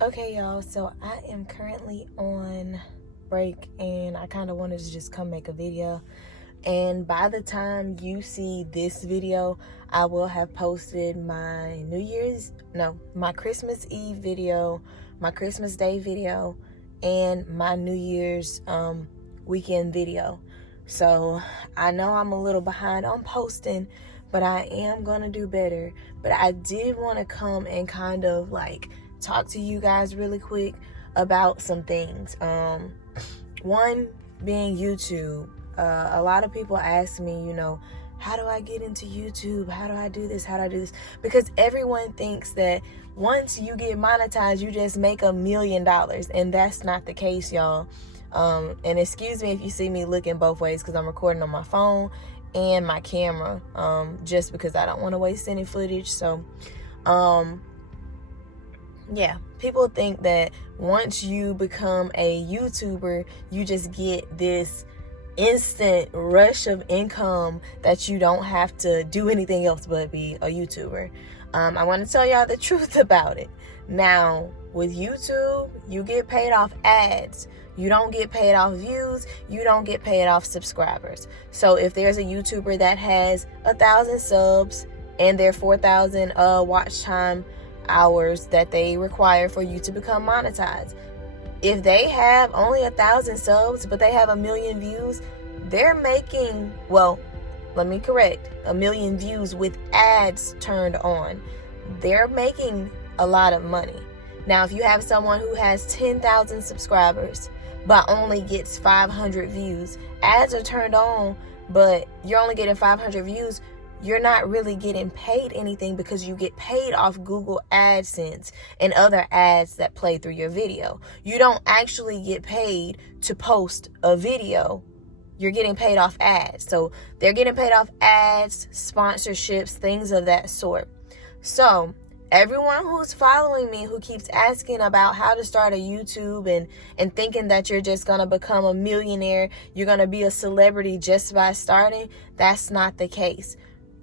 Okay, y'all, so I am currently on break and I kind of wanted to just come make a video. And by the time you see this video, I will have posted my my Christmas Eve video, my Christmas Day video, and my New Year's weekend video. So I know I'm a little behind on posting, but I am going to do better. But I did want to come and kind of like talk to you guys really quick about some things. One being YouTube. A lot of people ask me, how do I get into YouTube? How do I do this? How do I do this? Because everyone thinks that once you get monetized, you just make $1 million. And that's not the case, y'all. And excuse me if you see me looking both ways, because I'm recording on my phone and my camera, just because I don't want to waste any footage. So, yeah, people think that once you become a YouTuber, you just get this instant rush of income that you don't have to do anything else but be a YouTuber. I want to tell y'all the truth about it. Now, with YouTube, you get paid off ads. You don't get paid off views. You don't get paid off subscribers. So if there's a YouTuber that has 1,000 subs and their 4,000 watch time hours that they require for you to become monetized, if they have only 1,000 subs but they have 1 million views, they're making, well, let me correct, 1 million views with ads turned on. They're making a lot of money. Now, if you have someone who has 10,000 subscribers but only gets 500 views, ads are turned on, but you're only getting 500 views, you're not really getting paid anything, because you get paid off Google AdSense and other ads that play through your video. You don't actually get paid to post a video. You're getting paid off ads. So they're getting paid off ads, sponsorships, things of that sort. So everyone who's following me, who keeps asking about how to start a YouTube and thinking that you're just going to become a millionaire, you're going to be a celebrity just by starting, that's not the case.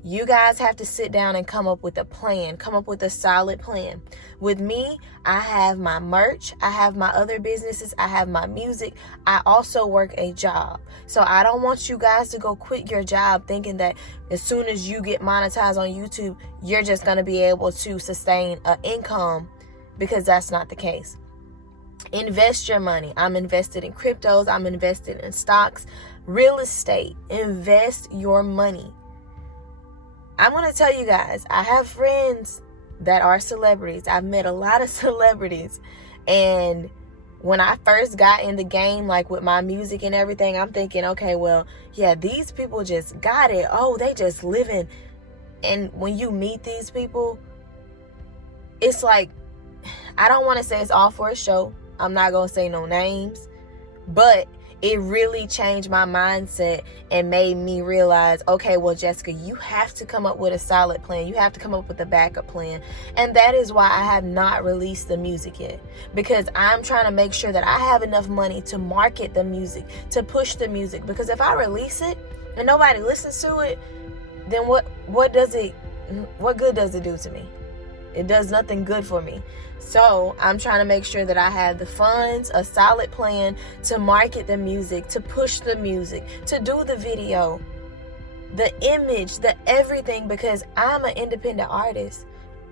You guys have to sit down and come up with a plan, come up with a solid plan. With me, I have my merch, I have my other businesses, I have my music. I also work a job. So I don't want you guys to go quit your job thinking that as soon as you get monetized on YouTube, you're just going to be able to sustain an income, because that's not the case. Invest your money. I'm invested in cryptos, I'm invested in stocks, real estate. Invest your money. I'm going to tell you guys, I have friends that are celebrities. I've met a lot of celebrities. And when I first got in the game, like with my music and everything, I'm thinking, okay, well, yeah, these people just got it. Oh, they just living. And when you meet these people, it's like, I don't want to say it's all for a show. I'm not going to say no names. But it really changed my mindset and made me realize, okay, well, Jessica, you have to come up with a solid plan. You have to come up with a backup plan. And that is why I have not released the music yet, because I'm trying to make sure that I have enough money to market the music, to push the music. Because if I release it and nobody listens to it, then what good does it do to me? It does nothing good for me. So I'm trying to make sure that I have the funds, a solid plan to market the music, to push the music, to do the video, the image, the everything, because I'm an independent artist.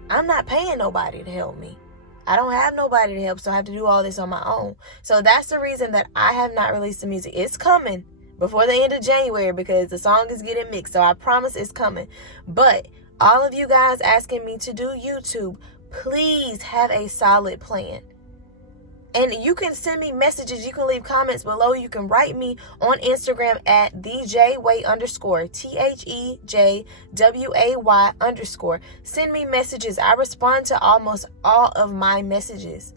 I'm not paying nobody to help me. I don't have nobody to help, so I have to do all this on my own. So that's the reason that I have not released the music. It's coming before the end of January, because the song is getting mixed. So I promise it's coming. But all of you guys asking me to do YouTube, please have a solid plan. And you can send me messages. You can leave comments below. You can write me on Instagram at TheJWay_, THEJWAY_. Send me messages. I respond to almost all of my messages.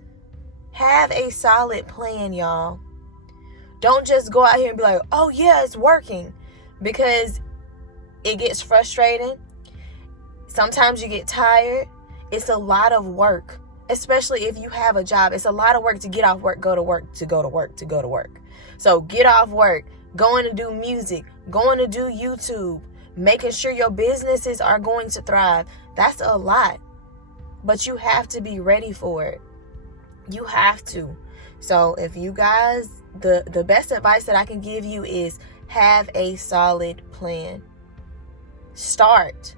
Have a solid plan, y'all. Don't just go out here and be like, oh yeah, it's working. Because it gets frustrating. Sometimes you get tired. It's a lot of work, especially if you have a job. It's a lot of work to get off work, go to work, to go to work, to go to work. So get off work, going to do music, going to do YouTube, making sure your businesses are going to thrive. That's a lot, but you have to be ready for it. You have to. So if you guys, the best advice that I can give you is have a solid plan. Start.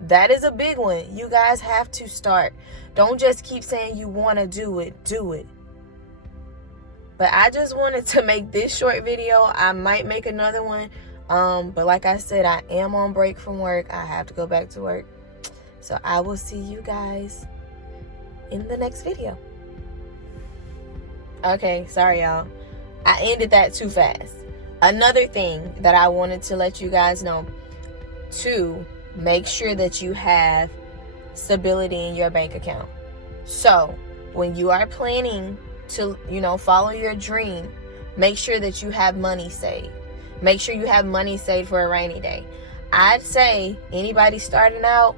That is a big one. You guys have to start. Don't just keep saying you want to do it. But I just wanted to make this short video. I might make another one. But like I said, I am on break from work. I have to go back to work. So I will see you guys in the next video. Okay, sorry y'all. I ended that too fast. Another thing that I wanted to let you guys know, to make sure that you have stability in your bank account. So when you are planning to, follow your dream, make sure that you have money saved. Make sure you have money saved for a rainy day. I'd say anybody starting out,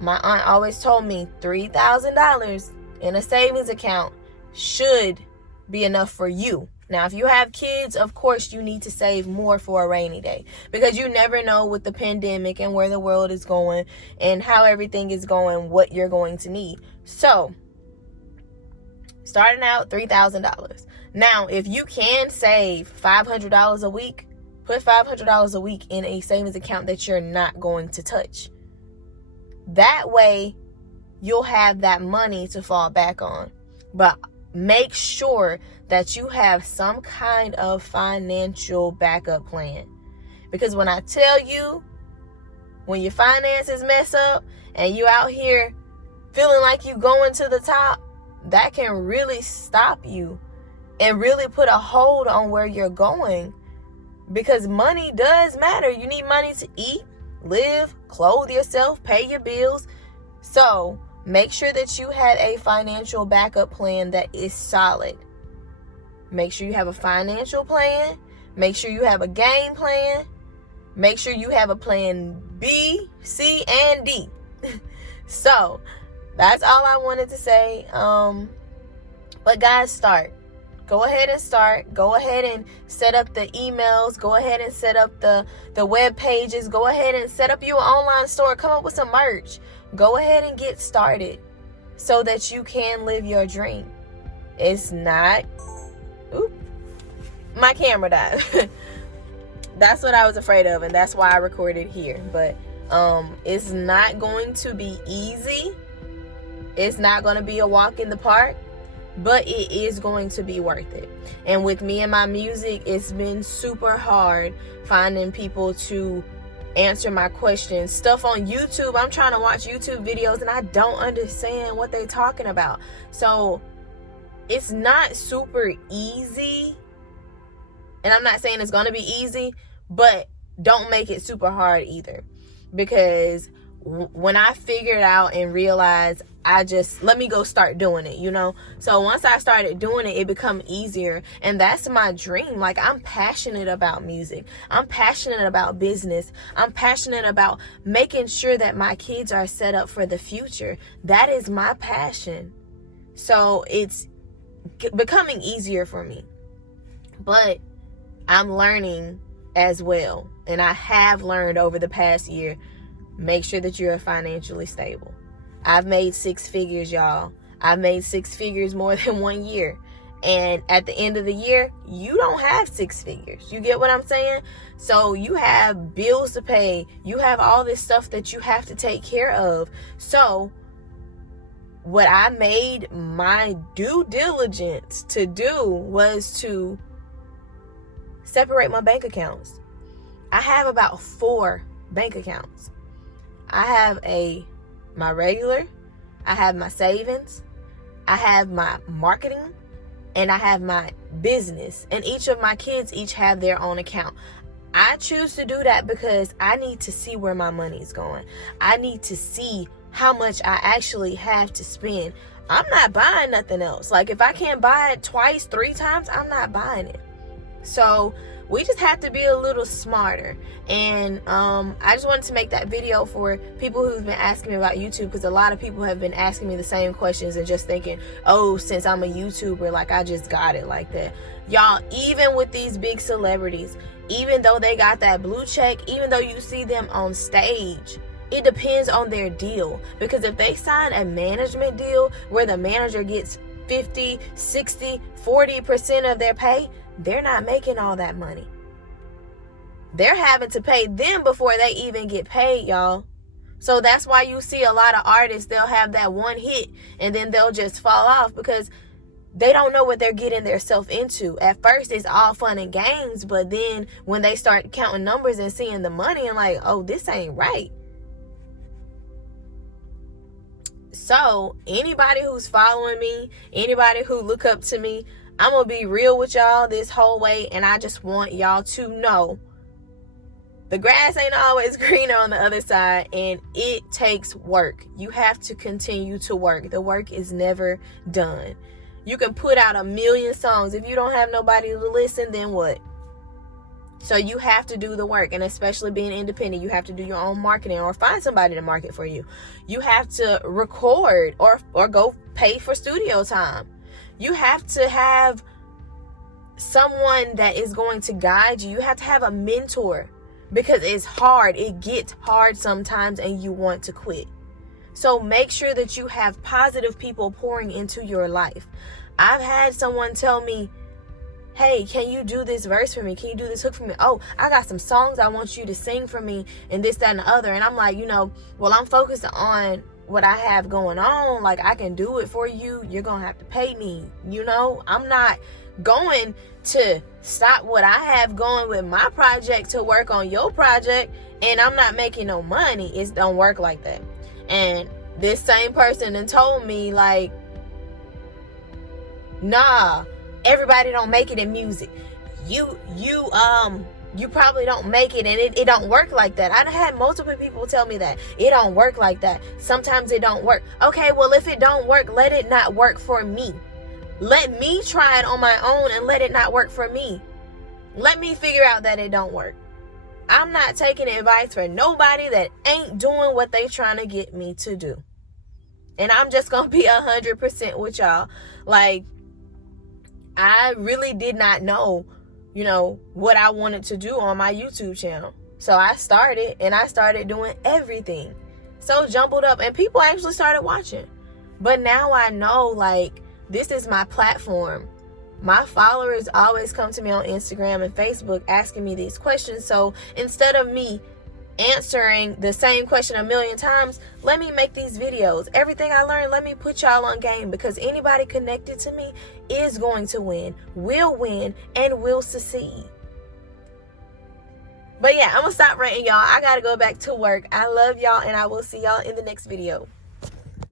my aunt always told me $3,000 in a savings account should be enough for you. Now, if you have kids, of course, you need to save more for a rainy day, because you never know with the pandemic and where the world is going and how everything is going, what you're going to need. So, starting out, $3,000. Now, if you can save $500 a week, put $500 a week in a savings account that you're not going to touch. That way, you'll have that money to fall back on. But make sure that you have some kind of financial backup plan. Because when I tell you, when your finances mess up and you out here feeling like you going to the top, that can really stop you and really put a hold on where you're going. Because money does matter. You need money to eat, live, clothe yourself, pay your bills. So make sure that you had a financial backup plan that is solid. Make sure you have a financial plan. Make sure you have a game plan. Make sure you have a plan B, C, and D. So that's all I wanted to say. But guys, start. Go ahead and start. Go ahead and set up the emails. Go ahead and set up the web pages. Go ahead and set up your online store. Come up with some merch. Go ahead and get started so that you can live your dream. It's not... Oop. My camera died. That's what I was afraid of, and that's why I recorded here. But it's not going to be easy. It's not going to be a walk in the park. But it is going to be worth it. And with me and my music, it's been super hard finding people to answer my questions. Stuff on YouTube, I'm trying to watch YouTube videos and I don't understand what they're talking about. So it's not super easy. And I'm not saying it's going to be easy, but don't make it super hard either. Because when I figured out and realized, let me go start doing it, So once I started doing it, it become easier. And that's my dream. Like, I'm passionate about music. I'm passionate about business. I'm passionate about making sure that my kids are set up for the future. That is my passion. So it's becoming easier for me. But I'm learning as well. And I have learned over the past year, make sure that you're financially stable. I've made 6 figures, y'all. I've made 6 figures more than 1 year. And at the end of the year, you don't have 6 figures. You get what I'm saying? So you have bills to pay. You have all this stuff that you have to take care of. So what I made my due diligence to do was to separate my bank accounts. I have about 4 bank accounts. I have my regular, I have my savings, I have my marketing, and I have my business. And each of my kids each have their own account. I choose to do that because I need to see where my money is going. I need to see how much I actually have to spend. I'm not buying nothing else. Like, if I can't buy it twice, 3 times, I'm not buying it. So we just have to be a little smarter. And I just wanted to make that video for people who've been asking me about YouTube, because a lot of people have been asking me the same questions and just thinking, oh, since I'm a YouTuber, like, I just got it like that. Y'all, even with these big celebrities, even though they got that blue check, even though you see them on stage It depends on their deal. Because if they sign a management deal where the manager gets 50, 60, 40% of their pay, they're not making all that money. They're having to pay them before they even get paid, y'all. So that's why you see a lot of artists, they'll have that one hit and then they'll just fall off because they don't know what they're getting themselves into. At first, it's all fun and games, but then when they start counting numbers and seeing the money and like, oh, this ain't right. So anybody who's following me, anybody who look up to me, I'm going to be real with y'all this whole way. And I just want y'all to know the grass ain't always greener on the other side, and it takes work. You have to continue to work. The work is never done. You can put out 1,000,000 songs. If you don't have nobody to listen, then what? So you have to do the work, and especially being independent, you have to do your own marketing or find somebody to market for you. You have to record or go pay for studio time. You have to have someone that is going to guide you. You have to have a mentor because it's hard. It gets hard sometimes and you want to quit. So make sure that you have positive people pouring into your life. I've had someone tell me, hey, can you do this verse for me? Can you do this hook for me? Oh, I got some songs I want you to sing for me and this, that, and the other. And I'm like, well, I'm focused on what I have going on. Like, I can do it for you. You're going to have to pay me. I'm not going to stop what I have going with my project to work on your project. And I'm not making no money. It don't work like that. And this same person then told me, like, nah, everybody don't make it in music. You probably don't make it, and it don't work like that. I had multiple people tell me that it don't work like that. Sometimes it don't work. Okay, well, if it don't work, let it not work for me. Let me try it on my own and let it not work for me. Let me figure out that it don't work. I'm not taking advice for nobody that ain't doing what they trying to get me to do. And I'm just going to be 100% with y'all. Like, I really did not know, what I wanted to do on my YouTube channel. So I started doing everything. So jumbled up, and people actually started watching. But now I know, like, this is my platform. My followers always come to me on Instagram and Facebook asking me these questions. So instead of me answering the same question 1,000,000 times, let me make these videos. Everything I learned, let me put y'all on game, because anybody connected to me is going to win, will win, and will succeed. But yeah, I'm gonna stop ranting, y'all. I gotta go back to work. I love y'all, and I will see y'all in the next video.